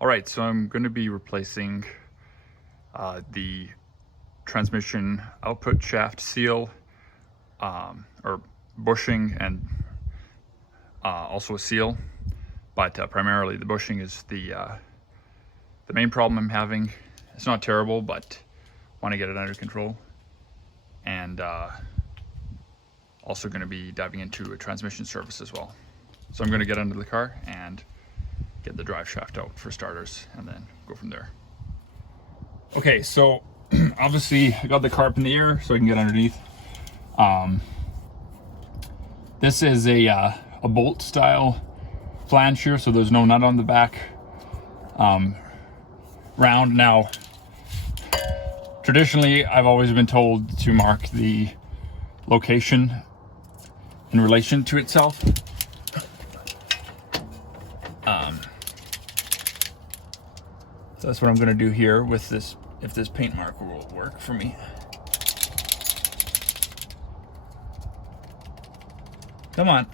All right, so I'm going to be replacing the transmission output shaft seal, or bushing, and also a seal. But primarily the bushing is the main problem I'm having. It's not terrible, but want to get it under control. And also going to be diving into a transmission service as well. So I'm going to get under the car and get the drive shaft out for starters, and then go from there. Okay, so obviously I got the car up in the air so I can get underneath. This is a bolt style flange here, so there's no nut on the back. Round. Now, traditionally I've always been told to mark the location in relation to itself. So that's what I'm going to do here with this, if this paint marker will work for me. Come on.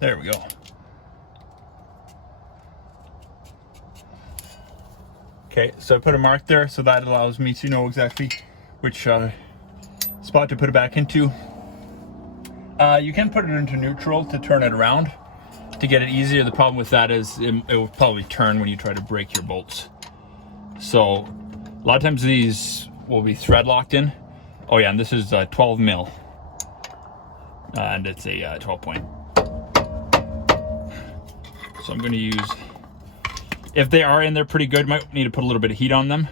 There we go. Okay, so I put a mark there, so that allows me to know exactly which spot to put it back into. You can put it into neutral to turn it around to get it easier. The problem with that is it will probably turn when you try to break your bolts. So a lot of times these will be thread locked in. Oh yeah, and this is 12 mil. And it's a 12 point. So I'm going to use, if they are in there pretty good, might need to put a little bit of heat on them.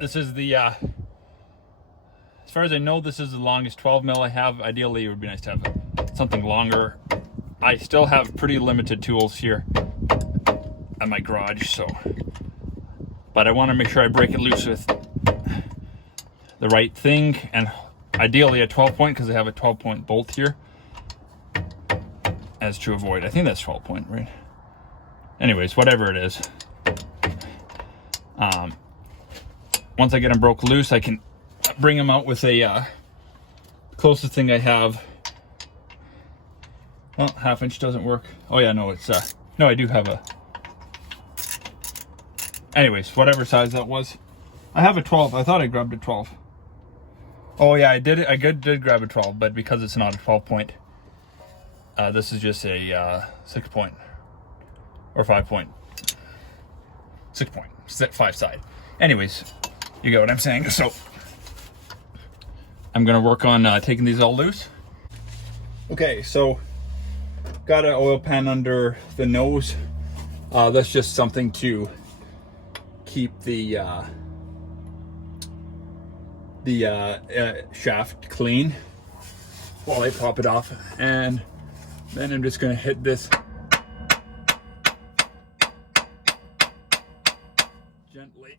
This is the, as far as I know, this is the longest 12 mil I have. Ideally, it would be nice to have something longer. I still have pretty limited tools here at my garage, so, but I want to make sure I break it loose with the right thing, and ideally a 12 point, because I have a 12 point bolt here, as to avoid, I think that's 12 point, right? Anyways, whatever it is. Once I get them broke loose, I can bring them out with a closest thing I have. Well, half inch doesn't work. Oh yeah, no, it's no, I do have a, anyways, whatever size that was. I have a 12. I thought I grabbed a 12. Oh yeah, I did. I did grab a 12, but because it's not a 12 point, this is just a 6 point or 5 point. 6 point, 5 side. Anyways, you get what I'm saying. So I'm gonna work on taking these all loose. Okay, so got an oil pan under the nose. That's just something to keep the shaft clean while I pop it off, and then I'm just going to hit this gently.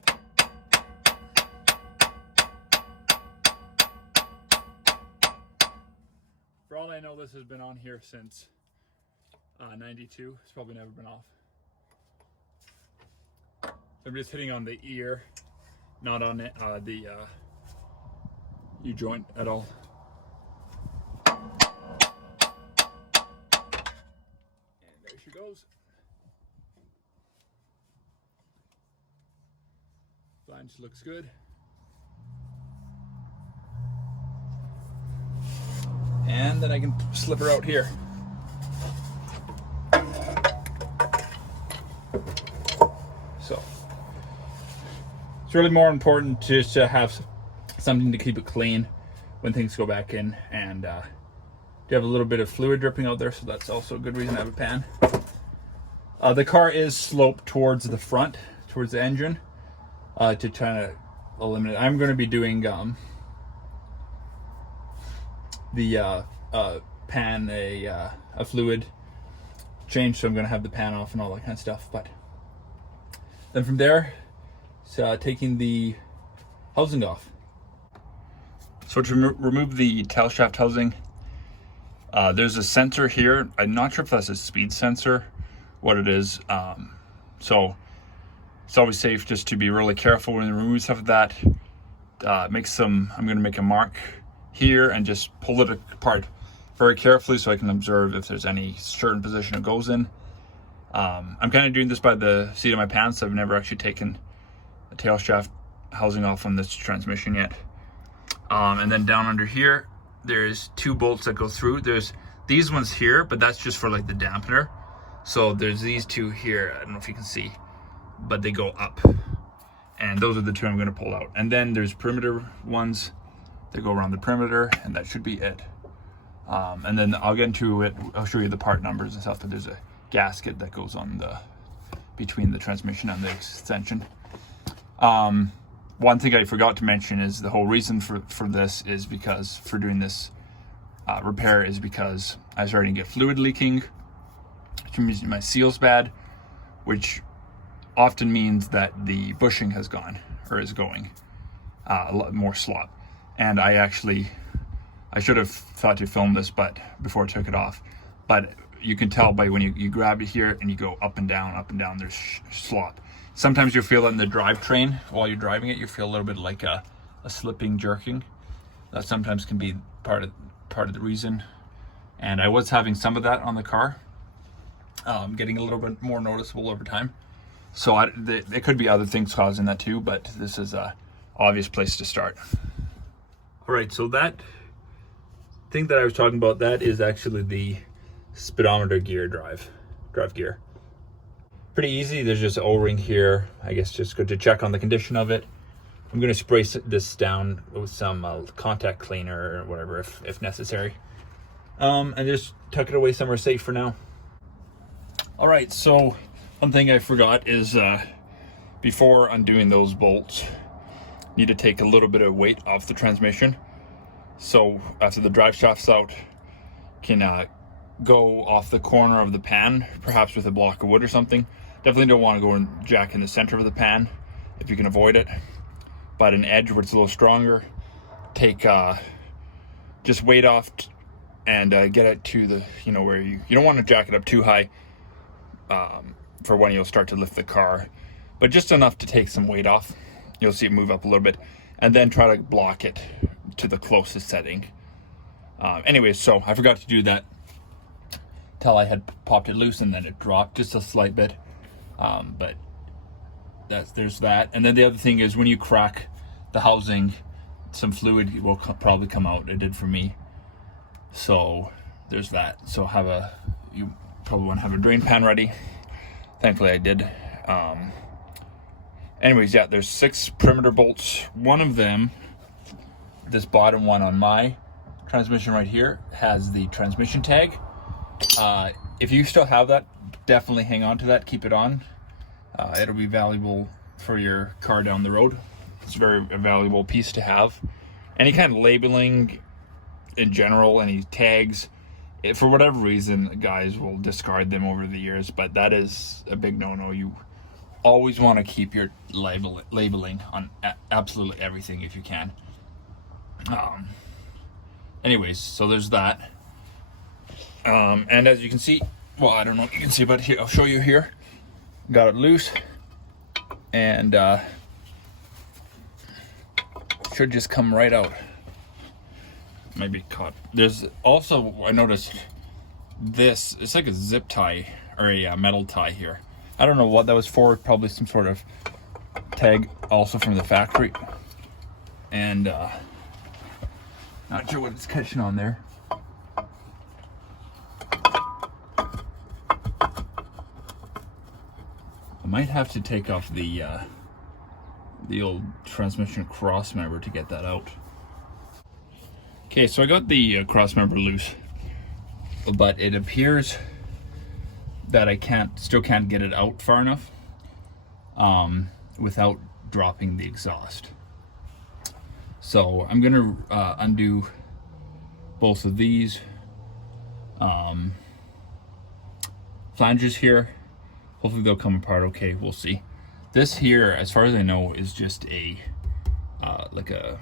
For all I know, this has been on here since 92. It's probably never been off. So I'm just hitting on the ear, not on the U-joint at all. And there she goes. Flange looks good. And then I can slip her out here. So it's really more important just to have something to keep it clean when things go back in, and you have a little bit of fluid dripping out there, so that's also a good reason to have a pan. The car is sloped towards the front, towards the engine, to try to eliminate. I'm going to be doing the pan a fluid change, so I'm going to have the pan off and all that kind of stuff. But then from there, it's taking the housing off. So to remove the tail shaft housing, there's a sensor here. I'm not sure if that's a speed sensor, what it is. So it's always safe just to be really careful when you remove stuff like that. I'm gonna make a mark here and just pull it apart very carefully so I can observe if there's any certain position it goes in. I'm kind of doing this by the seat of my pants. I've never actually taken a tail shaft housing off on this transmission yet. And then down under here, there's 2 bolts that go through. There's these ones here, but that's just for like the dampener. So there's these 2 here. I don't know if you can see, but they go up. And those are the 2 I'm going to pull out. And then there's perimeter ones that go around the perimeter, and that should be it. And then I'll get into it. I'll show you the part numbers and stuff, but there's a gasket that goes on between the transmission and the extension. One thing I forgot to mention is the whole reason for this is because for doing this repair is because I was starting to get fluid leaking, which means my seal's bad, which often means that the bushing has gone or is going a lot more slop. And I should have thought to film this, but before I took it off, but you can tell by when you grab it here and you go up and down, there's slop. Sometimes you feel it in the drivetrain while you're driving it. You feel a little bit like a slipping, jerking. That sometimes can be part of the reason. And I was having some of that on the car, getting a little bit more noticeable over time. So there could be other things causing that too, but this is a obvious place to start. All right, so that thing that I was talking about, that is actually the speedometer gear drive gear. Pretty easy. There's just an O-ring here. I guess just good to check on the condition of it. I'm going to spray this down with some contact cleaner or whatever if necessary. And just tuck it away somewhere safe for now. All right, so one thing I forgot is before undoing those bolts, need to take a little bit of weight off the transmission. So after the drive shaft's out, can go off the corner of the pan, perhaps with a block of wood or something. Definitely don't want to go and jack in the center of the pan if you can avoid it. But an edge where it's a little stronger, take just weight off and get it to the, where you don't want to jack it up too high for when you'll start to lift the car, but just enough to take some weight off. You'll see it move up a little bit, and then try to block it to the closest setting. Anyways, so I forgot to do that till I had popped it loose, and then it dropped just a slight bit. But there's that. And then the other thing is when you crack the housing, some fluid will probably come out. It did for me. So there's that. So you probably want to have a drain pan ready. Thankfully I did. Anyways, yeah, there's 6 perimeter bolts. One of them, this bottom one on my transmission right here, has the transmission tag. If you still have that, definitely hang on to that, keep it on. It'll be valuable for your car down the road. It's a very valuable piece to have. Any kind of labeling in general, any tags, for whatever reason, guys will discard them over the years, but that is a big no-no. You always want to keep your labeling on absolutely everything if you can. Anyways, so there's that. And as you can see, well, I don't know if you can see, but here, I'll show you here. Got it loose, and should just come right out. Might be caught. There's also, I noticed this, it's like a zip tie or a metal tie here. I don't know what that was for, probably some sort of tag also from the factory. And not sure what it's catching on there. I might have to take off the old transmission cross member to get that out. Okay, so I got the cross member loose, but it appears that I still can't get it out far enough without dropping the exhaust. So I'm gonna undo both of these flanges here. Hopefully they'll come apart okay, we'll see. This here, as far as I know, is just a like a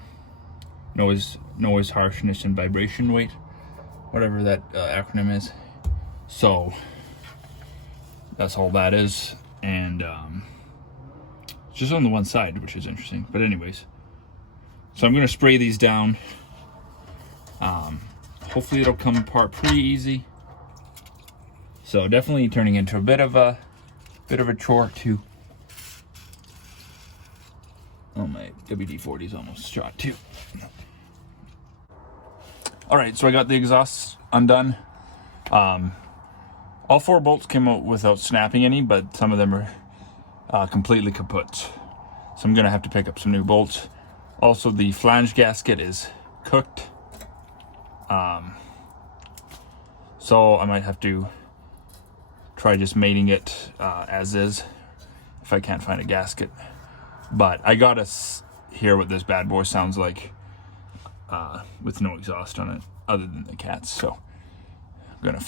noise, harshness, and vibration weight, whatever that acronym is. So that's all that is. And just on the one side, which is interesting. But anyways, so I'm gonna spray these down. Hopefully it'll come apart pretty easy. So definitely turning into a bit of a chore too. Oh, my WD-40 is almost shot too. All right, so I got the exhausts undone. All 4 bolts came out without snapping any, but some of them are completely kaput. So I'm gonna have to pick up some new bolts. Also, the flange gasket is cooked. So I might have to try just mating it as is if I can't find a gasket. But I gotta hear what this bad boy sounds like with no exhaust on it other than the cats. So I'm gonna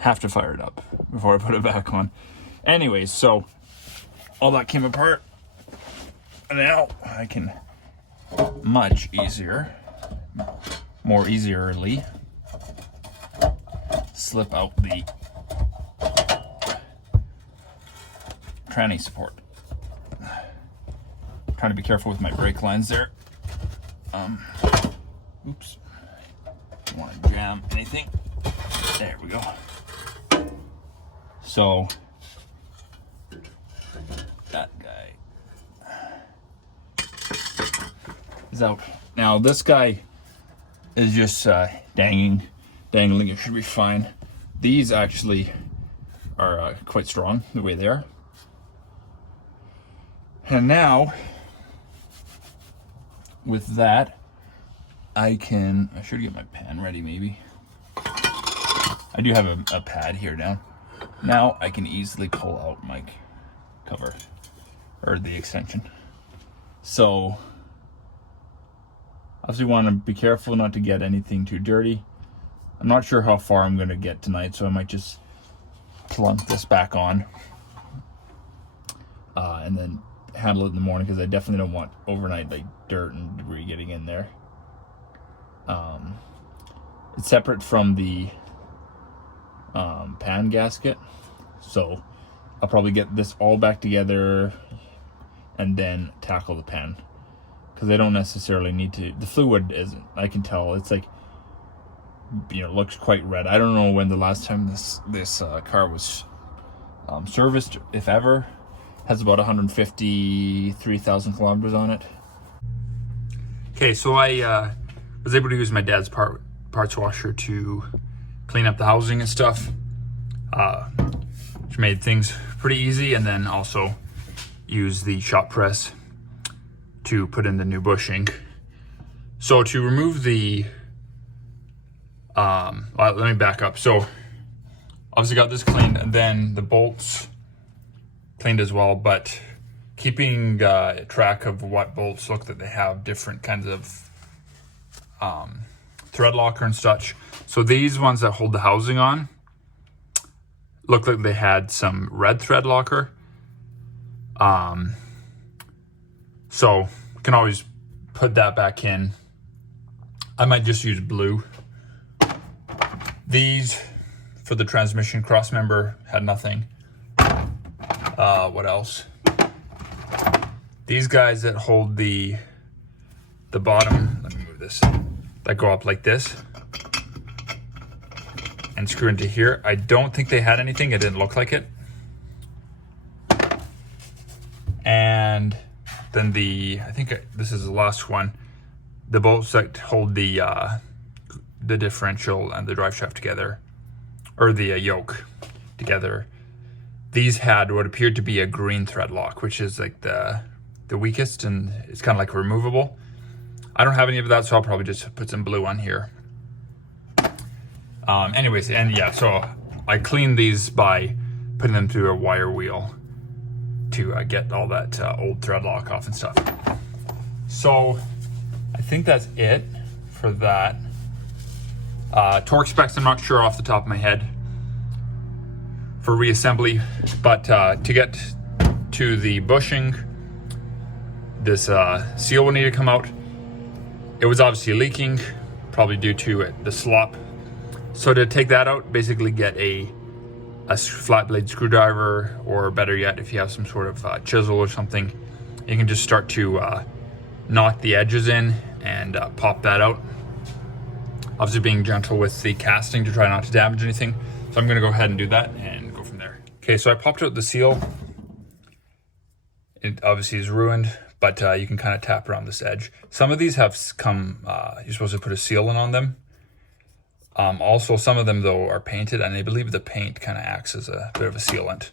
have to fire it up before I put it back on. Anyways, so all that came apart. And now I can much more easierly slip out the tranny support. Trying to be careful with my brake lines there. Oops. Don't want to jam anything. There we go. So that guy is out. Now this guy is just dangling. It should be fine. These actually are quite strong the way they are. And now, with that, I should get my pan ready maybe. I do have a pad here now. Now I can easily pull out my cover, or the extension. So, obviously want to be careful not to get anything too dirty. I'm not sure how far I'm going to get tonight, so I might just plunk this back on. And then handle it in the morning, because I definitely don't want overnight like dirt and debris getting in there. It's separate from the pan gasket, so I'll probably get this all back together and then tackle the pan, because they don't necessarily need to. The fluid isn't, I can tell it's like, looks quite red. I don't know when the last time this car was serviced, if ever. Has about 153,000 kilometers on it. Okay, so I was able to use my dad's parts washer to clean up the housing and stuff, which made things pretty easy, and then also use the shop press to put in the new bushing. So to remove the let me back up. So obviously got this cleaned, and then the bolts cleaned as well, but keeping track of what bolts look that they have different kinds of thread locker and such. So these ones that hold the housing on look like they had some red thread locker. So you can always put that back in. I might just use blue. These for the transmission cross member had nothing. What else? These guys that hold the bottom, let me move this, that go up like this and screw into here. I don't think they had anything. It didn't look like it. And then I think this is the last one, the bolts that hold the differential and the drive shaft together, or the yoke together. These had what appeared to be a green thread lock, which is like the weakest, and it's kind of like removable. I don't have any of that, so I'll probably just put some blue on here. Anyways, and yeah, so I cleaned these by putting them through a wire wheel to get all that old thread lock off and stuff. So I think that's it for that. Torque specs, I'm not sure off the top of my head for reassembly, but to get to the bushing, this seal will need to come out. It was obviously leaking, probably due to the slop. So to take that out, basically get a flat blade screwdriver, or better yet, if you have some sort of chisel or something, you can just start to knock the edges in and pop that out. Obviously being gentle with the casting to try not to damage anything. So I'm gonna go ahead and do that and go from there. Okay, so I popped out the seal. It obviously is ruined, but you can kind of tap around this edge. Some of these have come, you're supposed to put a sealant on them. Also, some of them though are painted, and I believe the paint kind of acts as a bit of a sealant.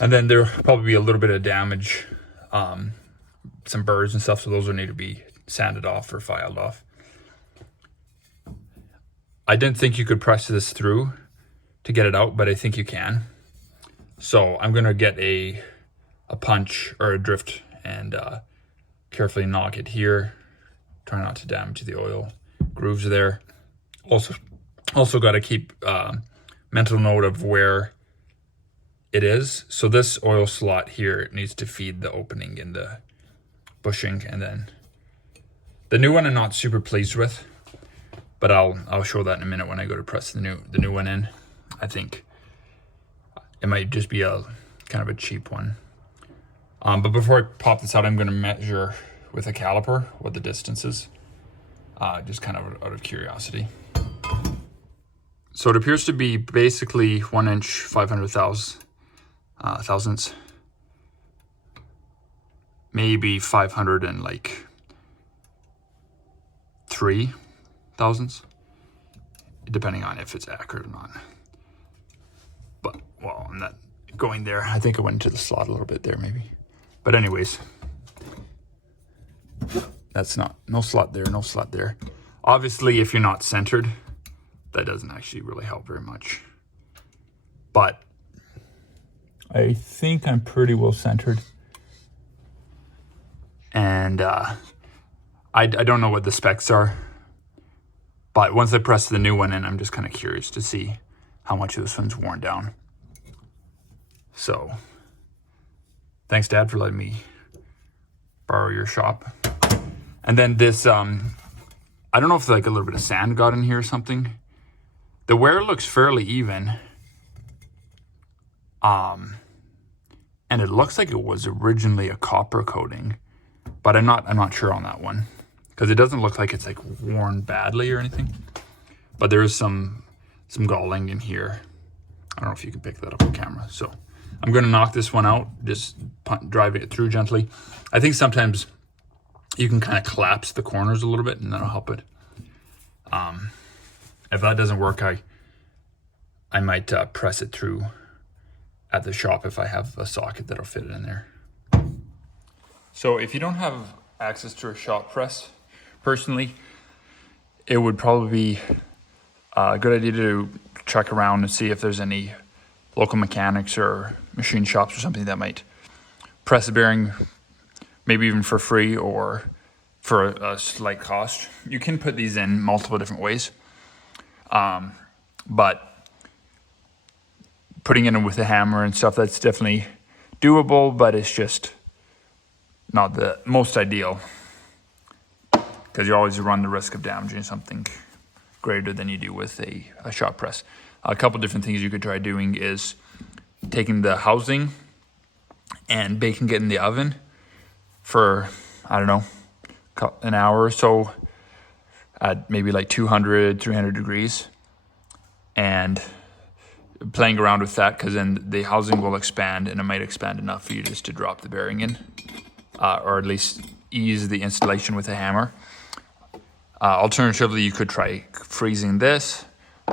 And then there'll probably be a little bit of damage, some burrs and stuff, so those will need to be sanded off or filed off. I didn't think you could press this through to get it out, but I think you can. So I'm gonna get a punch or a drift and carefully knock it here. Try not to damage the oil grooves there. Also got to keep mental note of where it is. So this oil slot here needs to feed the opening in the bushing, and then the new one I'm not super pleased with, but I'll show that in a minute when I go to press the new one in. I think it might just be a kind of a cheap one. But before I pop this out, I'm going to measure with a caliper what the distance is, just kind of out of curiosity. So it appears to be basically 1 inch 500 thousandths, maybe 500 and like 3 thousandths, depending on if it's accurate or not. But well, I'm not going there. I think I went into the slot a little bit there maybe. But anyways, that's not, no slot there, no slot there. Obviously, if you're not centered, that doesn't actually really help very much. But I think I'm pretty well centered. And I don't know what the specs are, but once I press the new one in, I'm just kind of curious to see how much of this one's worn down. So thanks, Dad, for letting me borrow your shop. And then this, I don't know if like a little bit of sand got in here or something. The wear looks fairly even. And it looks like it was originally a copper coating, but I'm not sure on that one, because it doesn't look like it's like worn badly or anything. But there is some galling in here. I don't know if you can pick that up on camera. So I'm going to knock this one out, just driving it through gently. I think sometimes you can kind of collapse the corners a little bit, and that'll help it. If that doesn't work, I might press it through at the shop if I have a socket that'll fit it in there. So if you don't have access to a shop press, personally, it would probably be a good idea to check around and see if there's any local mechanics or machine shops or something that might press a bearing, maybe even for free or for a slight cost. You can put these in multiple different ways, but putting it in with a hammer and stuff, that's definitely doable, but it's just not the most ideal, because you always run the risk of damaging something greater than you do with a shop press. A couple different things you could try doing is taking the housing and baking it in the oven for, I don't know, an hour or so at maybe like 200, 300 degrees, and playing around with that, because then the housing will expand, and it might expand enough for you just to drop the bearing in, or at least ease the installation with a hammer. Alternatively, you could try freezing this,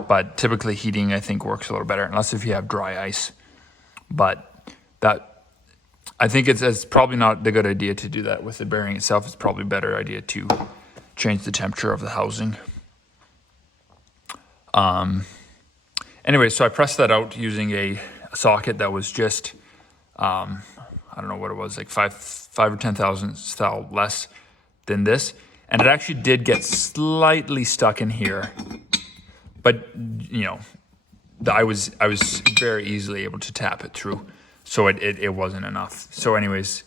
but typically heating, I think, works a little better, unless if you have dry ice. But that, I think it's probably not the good idea to do that with the bearing itself. It's probably a better idea to change the temperature of the housing. Anyway, so I pressed that out using a socket that was just, I don't know what it was, like 5 or 10 thousandths less than this. And it actually did get slightly stuck in here, but you know, I was very easily able to tap it through, so it wasn't enough. So anyways,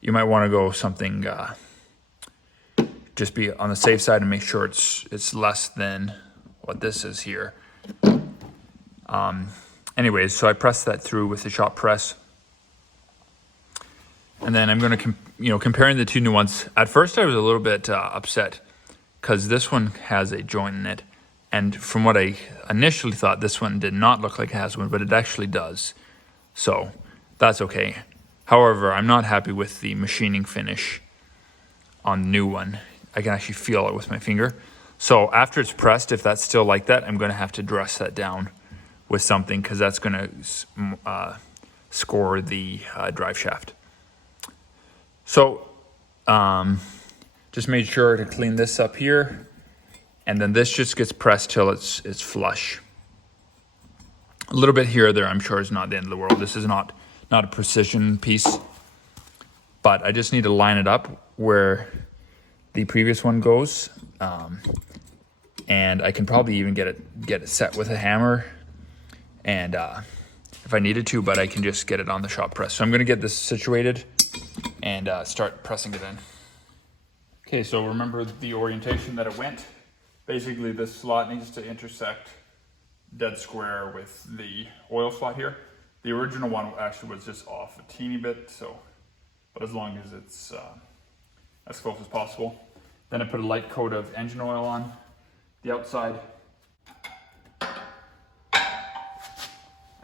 you might want to go something, just be on the safe side and make sure it's less than what this is here. Anyways, so I pressed that through with the shop press, And then I'm going to, comparing the two new ones. At first I was a little bit upset because this one has a joint in it. And from what I initially thought, this one did not look like it has one, but it actually does. So that's okay. However, I'm not happy with the machining finish on the new one. I can actually feel it with my finger. So after it's pressed, if that's still like that, I'm going to have to dress that down with something because that's going to score the drive shaft. So just made sure to clean this up here, and then this just gets pressed till it's flush. A little bit here or there, I'm sure, is not the end of the world. This is not a precision piece, but I just need to line it up where the previous one goes, and I can probably even get it set with a hammer, and if I needed to, but I can just get it on the shop press. So I'm going to get this situated and start pressing it in. Okay, so remember the orientation that it went. Basically, this slot needs to intersect dead square with the oil slot here. The original one actually was just off a teeny bit, but as long as it's as close as possible. Then I put a light coat of engine oil on the outside. I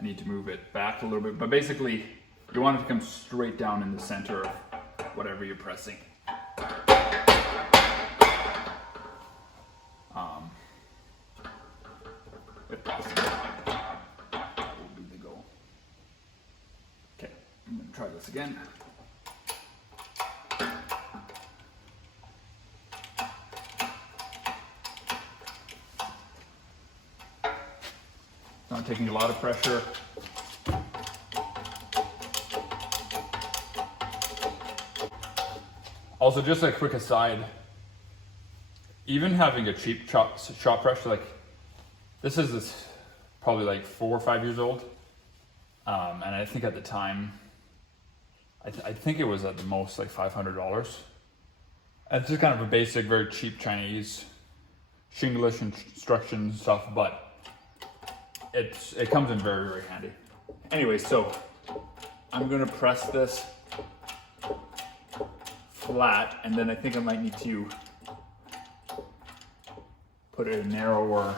need to move it back a little bit, but basically you want it to come straight down in the center of whatever you're pressing. If possible, that will be the goal. Okay, I'm going to try this again. Not taking a lot of pressure. Also, just a quick aside, even having a cheap shop pressure, like this is probably like 4 or 5 years old, and I think at the time, I think it was at the most like $500. It's just kind of a basic, very cheap Chinese English instruction stuff, but it comes in very, very handy. Anyway, so I'm gonna press this flat, and then I think I might need to put a narrower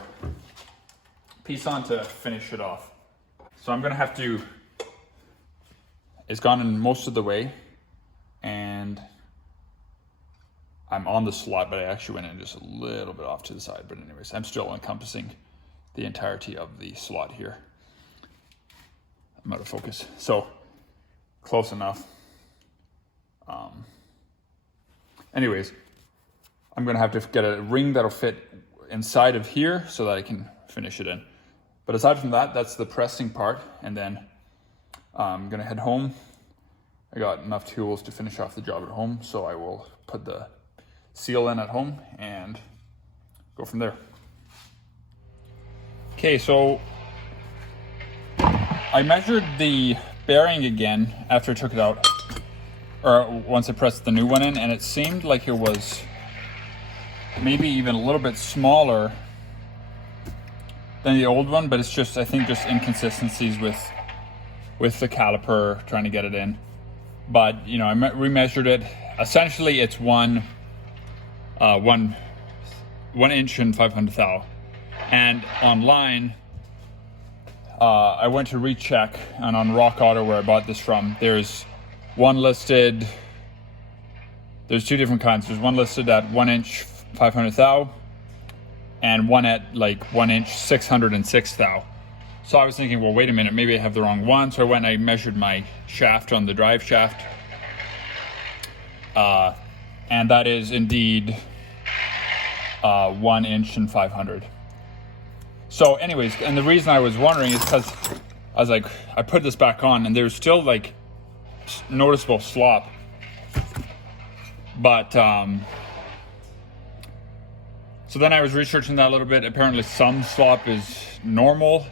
piece on to finish it off. So I'm gonna have to, it's gone in most of the way, and I'm on the slot, but I actually went in just a little bit off to the side. But anyways, I'm still encompassing the entirety of the slot here. I'm out of focus. So close enough. Anyways, I'm gonna have to get a ring that'll fit inside of here so that I can finish it in. But aside from that, that's the pressing part. And then I'm gonna head home. I got enough tools to finish off the job at home, so I will put the seal in at home and go from there. Okay, so I measured the bearing again after I took it out, or once I pressed the new one in, and it seemed like it was maybe even a little bit smaller than the old one, but it's just, I think, just inconsistencies with the caliper trying to get it in. But I remeasured it. Essentially, it's one inch and 500 thou. And online, I went to recheck, and on Rock Auto, where I bought this from, there's one listed. There's two different kinds. There's one listed at 1 inch 500 thou, and one at like 1 inch 606 thou. So I was thinking, well, wait a minute, maybe I have the wrong one. So I went and I measured my shaft on the drive shaft, and that is indeed 1 inch and 500. So anyways, and the reason I was wondering is because I was like, I put this back on and there's still like noticeable slop, but so then I was researching that a little bit. Apparently some slop is normal.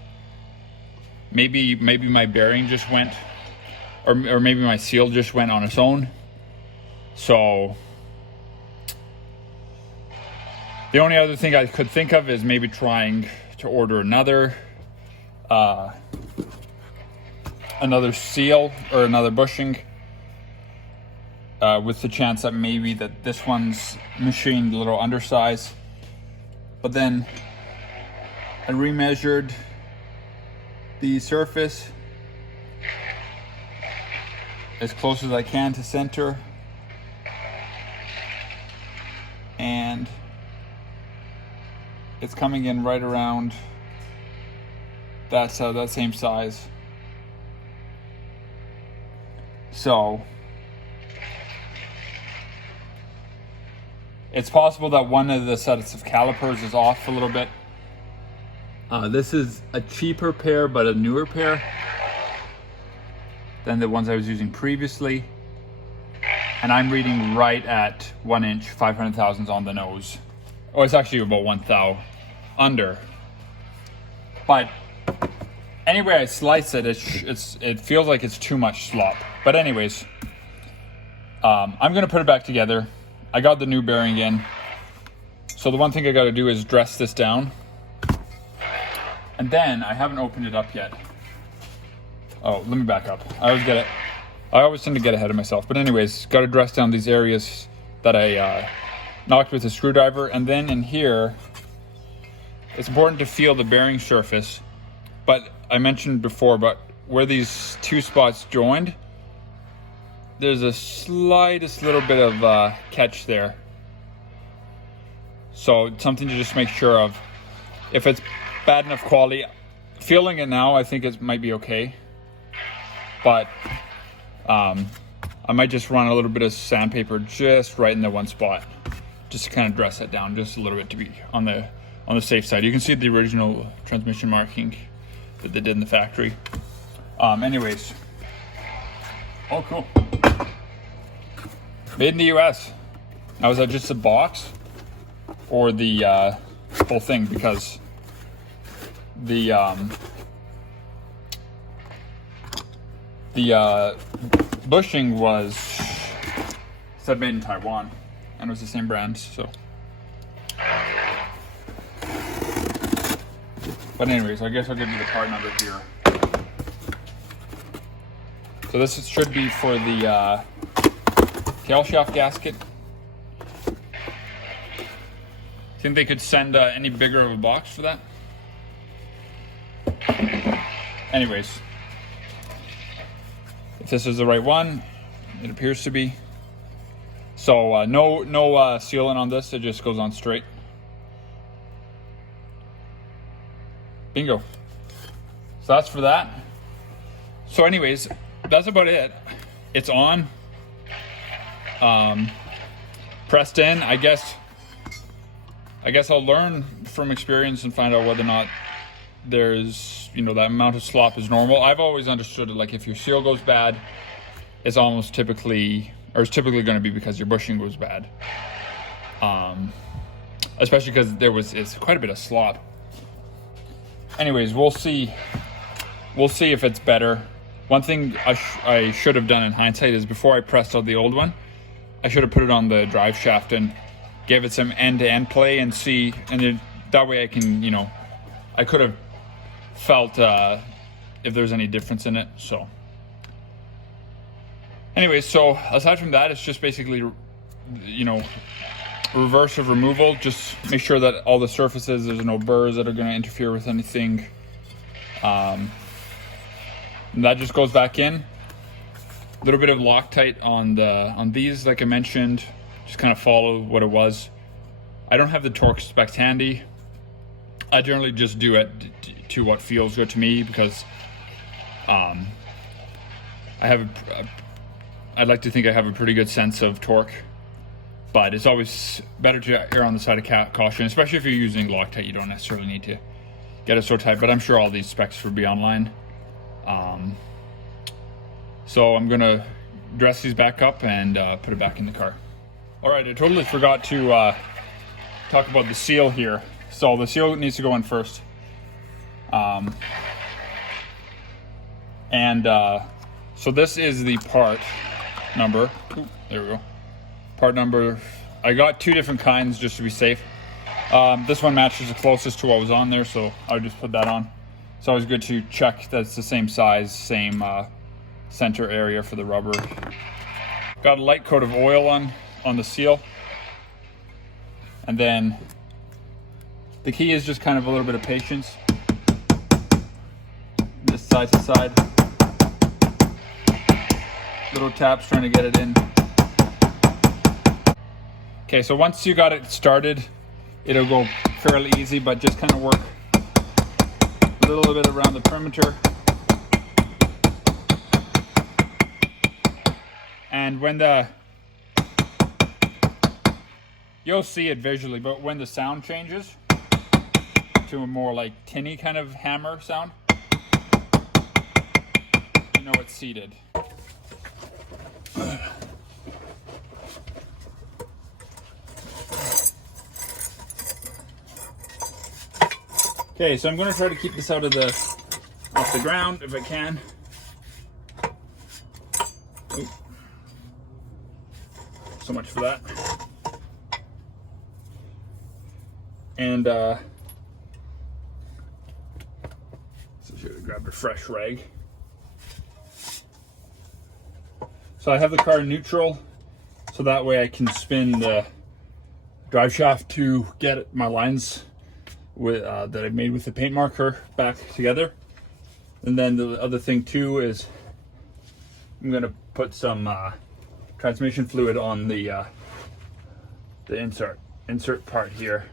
Maybe my bearing just went, or maybe my seal just went on its own. So the only other thing I could think of is maybe trying to order another seal or another bushing. with the chance that maybe that this one's machined a little undersize. But then I remeasured the surface as close as I can to center, and it's coming in right around that same size. So it's possible that one of the sets of calipers is off a little bit. This is a cheaper pair, but a newer pair than the ones I was using previously. And I'm reading right at 1 inch, 500 thousandths on the nose. Oh, it's actually about 1 thou under. But anyway I slice it, it feels like it's too much slop. But anyways, I'm gonna put it back together. I got the new bearing in. So the one thing I gotta do is dress this down. And then, I haven't opened it up yet. Oh, let me back up. I always tend to get ahead of myself. But anyways, gotta dress down these areas that I knocked with a screwdriver. And then in here, it's important to feel the bearing surface. But I mentioned before, but where these two spots joined, there's a slightest little bit of catch there. So it's something to just make sure of. If it's bad enough quality, feeling it now, I think it might be okay. But I might just run a little bit of sandpaper just right in the one spot, just to kind of dress it down just a little bit to be on the safe side. You can see the original transmission marking that they did in the factory. Anyways, oh cool, made in the US. Now, is that just a box or the whole thing? Because the bushing was said made in Taiwan, and it was the same brand. So, but anyways, I guess I'll give you the part number here. So this should be for the tailshaft gasket. Think they could send any bigger of a box for that? Anyways, if this is the right one, it appears to be. So no sealant on this, it just goes on straight. Bingo. So that's for that. So anyways, that's about it. It's on. Pressed in. I guess I'll learn from experience and find out whether or not there's, that amount of slop is normal. I've always understood it like if your seal goes bad, it's typically going to be because your bushing was bad. Especially because it's quite a bit of slop. Anyways, we'll see if it's better. One thing I should have done in hindsight is before I pressed out the old one, I should have put it on the drive shaft and gave it some end-to-end play and see, and that way I can, I could have felt if there's any difference in it. So anyways, so aside from that, it's just basically, reverse of removal. Just make sure that all the surfaces, there's no burrs that are going to interfere with anything. And that just goes back in. A little bit of Loctite on these, like I mentioned, just kind of follow what it was. I don't have the torque specs handy. I generally just do it to what feels good to me because I'd like to think I have a pretty good sense of torque, but it's always better to err on the side of caution, especially if you're using Loctite. You don't necessarily need to get it so tight, but I'm sure all these specs will be online. So I'm gonna dress these back up and put it back in the car. All right, I totally forgot to talk about the seal here. So the seal needs to go in first. So this is the part number. Ooh, there we go. Part number. I got two different kinds just to be safe. This one matches the closest to what was on there, so I'll just put that on. It's always good to check that it's the same size, same center area for the rubber. Got a light coat of oil on the seal. And then the key is just kind of a little bit of patience. Just side to side. Little taps trying to get it in. Okay, so once you got it started, it'll go fairly easy, but just kind of work a little bit around the perimeter. And when you'll see it visually, but when the sound changes to a more like tinny kind of hammer sound, you know it's seated. Okay, so I'm going to try to keep this out of off the ground if I can. Ooh. So much for that. And so should have grabbed a fresh rag. So I have the car in neutral, so that way I can spin the drive shaft to get my lines with that I made with the paint marker back together. And then the other thing too is I'm gonna put some transmission fluid on the insert part here.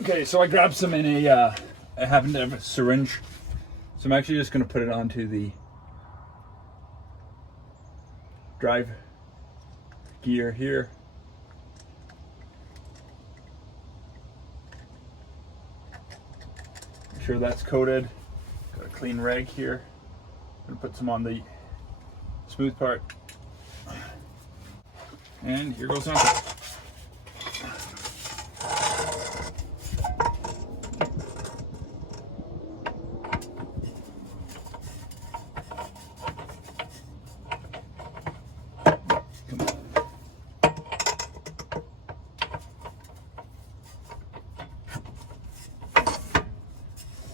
Okay, so I grabbed some in I happen to have a syringe, so I'm actually just gonna put it onto the drive gear here. Make sure that's coated. Got a clean rag here. I'm gonna put some on the smooth part. And here goes nothing.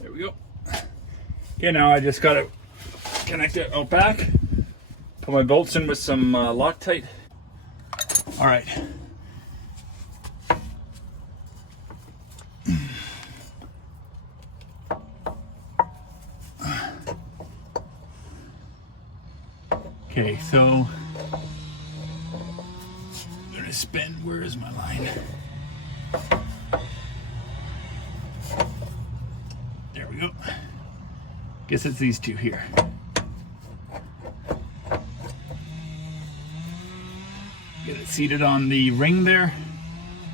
There we go. Okay, now I just gotta connect it out back. Put my bolts in with some Loctite. All right. Okay, so I'm gonna spin. Where is my line? There we go. Guess it's these two here. Get it seated on the ring there.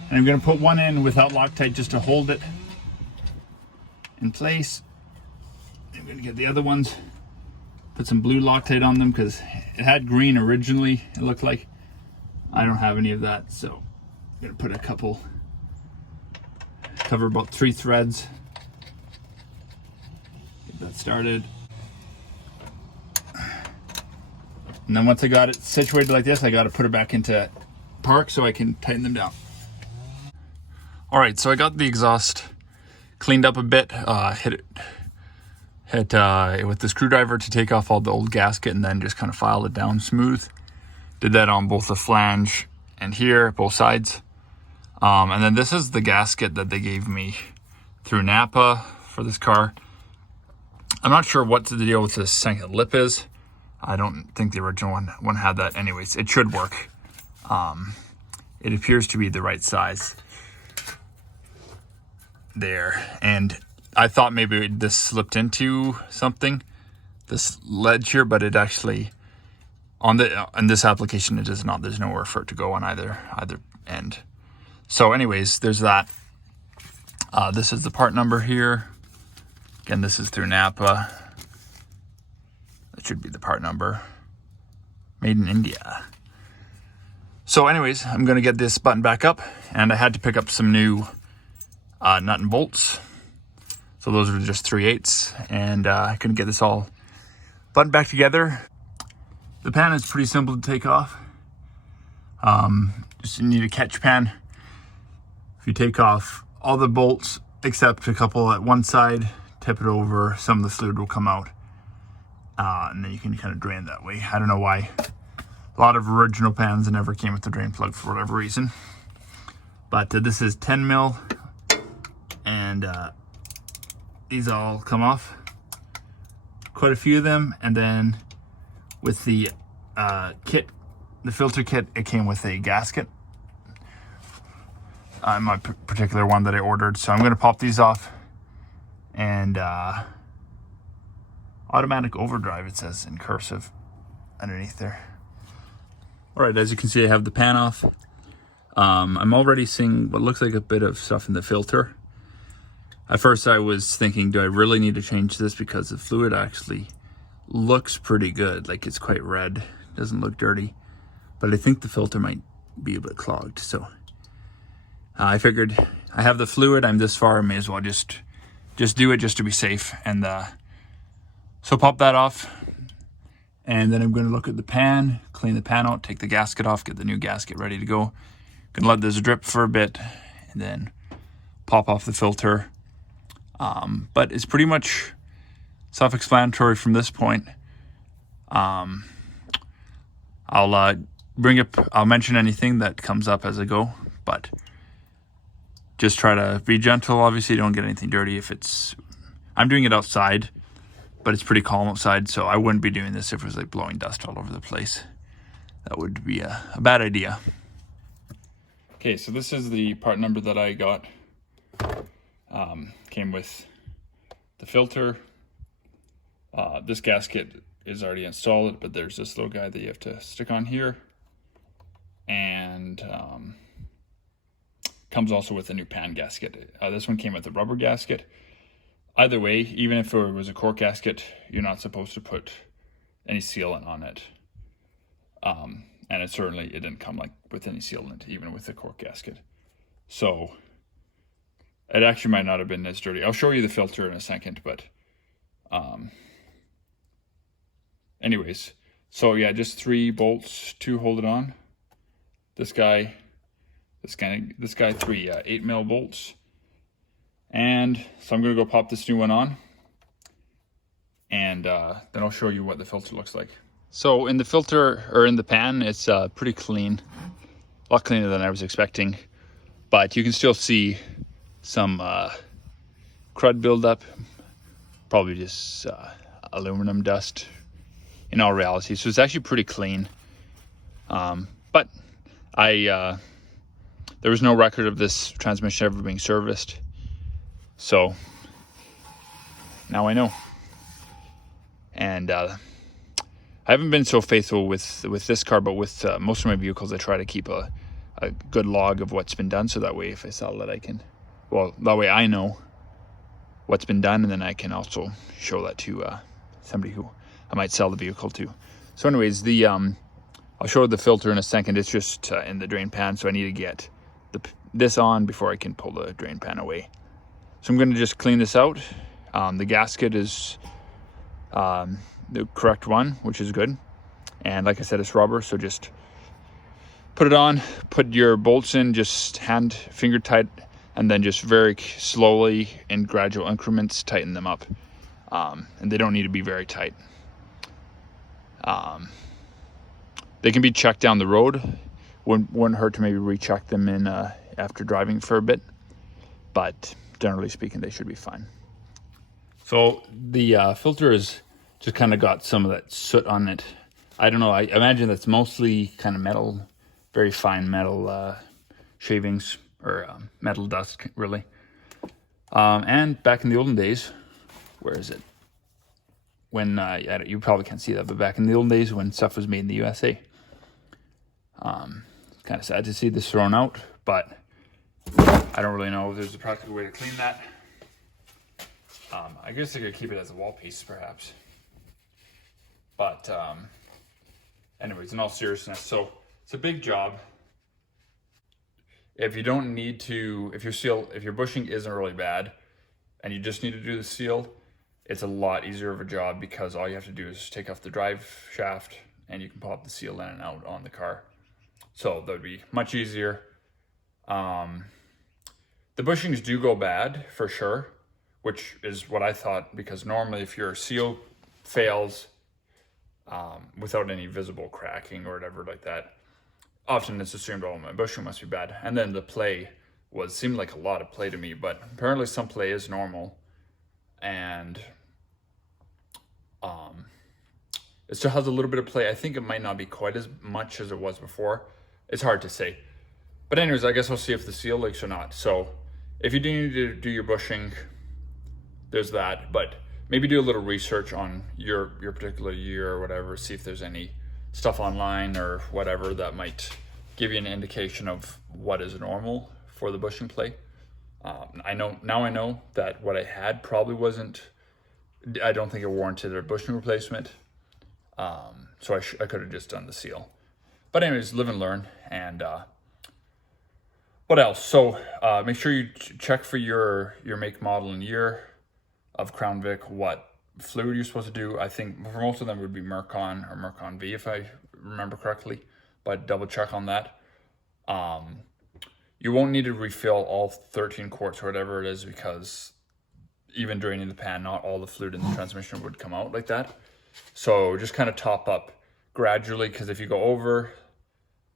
And I'm gonna put one in without Loctite just to hold it in place. I'm gonna get the other ones, put some blue Loctite on them because it had green originally, it looked like. I don't have any of that, so I'm gonna put a couple, cover about 3 threads. Get that started. And then once I got it situated like this, I got to put it back into park so I can tighten them down. All right, so I got the exhaust cleaned up a bit, hit with the screwdriver to take off all the old gasket and then just kind of file it down smooth. Did that on both the flange and here, both sides. And then this is the gasket that they gave me through Napa for this car. I'm not sure what the deal with this second lip is. I don't think the original one had that. Anyways, it should work. It appears to be the right size there. And I thought maybe this slipped into something, this ledge here, but it actually, on this application, it does not. There's nowhere for it to go on either end. So anyways, there's that. This is the part number here. Again, this is through Napa. That should be the part number. Made in India. So anyways, I'm going to get this button back up, and I had to pick up some new nut and bolts. So those are just 3/8, and I couldn't get this all buttoned back together. The pan is pretty simple to take off. Just need a catch pan. If you take off all the bolts except a couple at one side, tip it over, some of the fluid will come out. And then you can kind of drain that way. I don't know why A lot of original pans that never came with the drain plug for whatever reason. But this is 10 mil, and these all come off. Quite a few of them, and then with the kit, the filter kit, it came with a gasket. My particular one that I ordered. So I'm going to pop these off, and automatic overdrive, it says in cursive underneath there. All right, as you can see, I have the pan off. I'm already seeing what looks like a bit of stuff in the filter. At first I was thinking, do I really need to change this? Because the fluid actually looks pretty good. Like, it's quite red, doesn't look dirty. But I think the filter might be a bit clogged. So I figured I have the fluid, I'm this far, I may as well just do it just to be safe. And so pop that off. And then I'm going to look at the pan, clean the pan out, take the gasket off, get the new gasket ready to go. Gonna let this drip for a bit, and then pop off the filter. But it's pretty much self-explanatory from this point. I'll mention anything that comes up as I go, but just try to be gentle. Obviously, don't get anything dirty. I'm doing it outside, but it's pretty calm outside, so I wouldn't be doing this if it was like blowing dust all over the place. That would be a bad idea. Okay, so this is the part number that I got. Came with the filter. This gasket is already installed, but there's this little guy that you have to stick on here. And comes also with a new pan gasket. This one came with a rubber gasket. Either way, even if it was a cork gasket, you're not supposed to put any sealant on it. And it didn't come like with any sealant, even with the cork gasket. So it actually might not have been as dirty. I'll show you the filter in a second, but anyways. So yeah, just 3 bolts to hold it on. This guy 3 8 mil bolts. And so I'm gonna go pop this new one on, and then I'll show you what the filter looks like. So in the filter, or in the pan, it's pretty clean, a lot cleaner than I was expecting, but you can still see some crud buildup, probably just aluminum dust in all reality. So it's actually pretty clean, but there was no record of this transmission ever being serviced, so now I know. And I haven't been so faithful with this car, but with most of my vehicles, I try to keep a good log of what's been done, so that way if I sell it, that way I know what's been done, and then I can also show that to somebody who I might sell the vehicle to. So anyways, I'll show the filter in a second. It's just in the drain pan, so I need to get this on before I can pull the drain pan away. So I'm going to just clean this out. The gasket is the correct one, which is good, and like I said, it's rubber, so just put it on, put your bolts in, just finger tight, and then just very slowly in gradual increments tighten them up, and they don't need to be very tight. They can be checked down the road. Wouldn't hurt to maybe recheck them in after driving for a bit, but generally speaking, they should be fine. So the filter is just kind of got some of that soot on it. I don't know, I imagine that's mostly kind of metal, very fine metal shavings, or metal dust, really. And back in the olden days, where is it? When, you probably can't see that, but back in the olden days when stuff was made in the USA. Kind of sad to see this thrown out, but I don't really know if there's a practical way to clean that. I guess I could keep it as a wall piece, perhaps. But anyways, in all seriousness, so it's a big job. If you don't need to, if your bushing isn't really bad and you just need to do the seal, it's a lot easier of a job, because all you have to do is take off the drive shaft and you can pop the seal in and out on the car. So that would be much easier. The bushings do go bad for sure, which is what I thought, because normally if your seal fails, without any visible cracking or whatever like that. Often it's assumed, oh, my bushing must be bad. And then the play seemed like a lot of play to me, but apparently some play is normal. And it still has a little bit of play. I think it might not be quite as much as it was before. It's hard to say. But anyways, I guess we'll see if the seal leaks or not. So if you do need to do your bushing, there's that. But maybe do a little research on your particular year or whatever. See if there's any stuff online or whatever that might give you an indication of what is normal for the bushing play. I know that what I had probably wasn't, I don't think it warranted a bushing replacement. So I could have just done the seal. But anyways, live and learn. And what else? So make sure you check for your make, model, and year of Crown Vic, what fluid you're supposed to do. I think for most of them it would be Mercon or Mercon V if I remember correctly, but double check on that. You won't need to refill all 13 quarts or whatever it is, because even draining the pan, not all the fluid in the transmission would come out like that. So just kind of top up gradually, because if you go over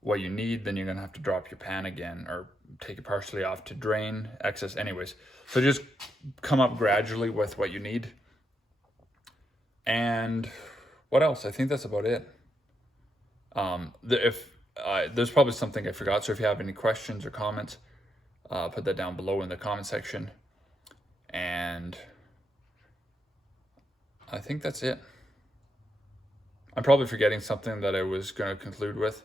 what you need, then you're gonna have to drop your pan again or take it partially off to drain excess anyways. So just come up gradually with what you need. And what else? I think that's about it. There's probably something I forgot, so if you have any questions or comments, put that down below in the comment section. And I think that's it. I'm probably forgetting something that I was going to conclude with,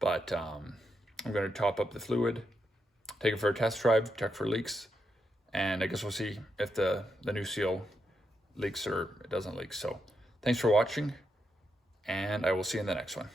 but I'm going to top up the fluid, take it for a test drive, check for leaks, and I guess we'll see if the new seal leaks or it doesn't leak. So thanks for watching, and I will see you in the next one.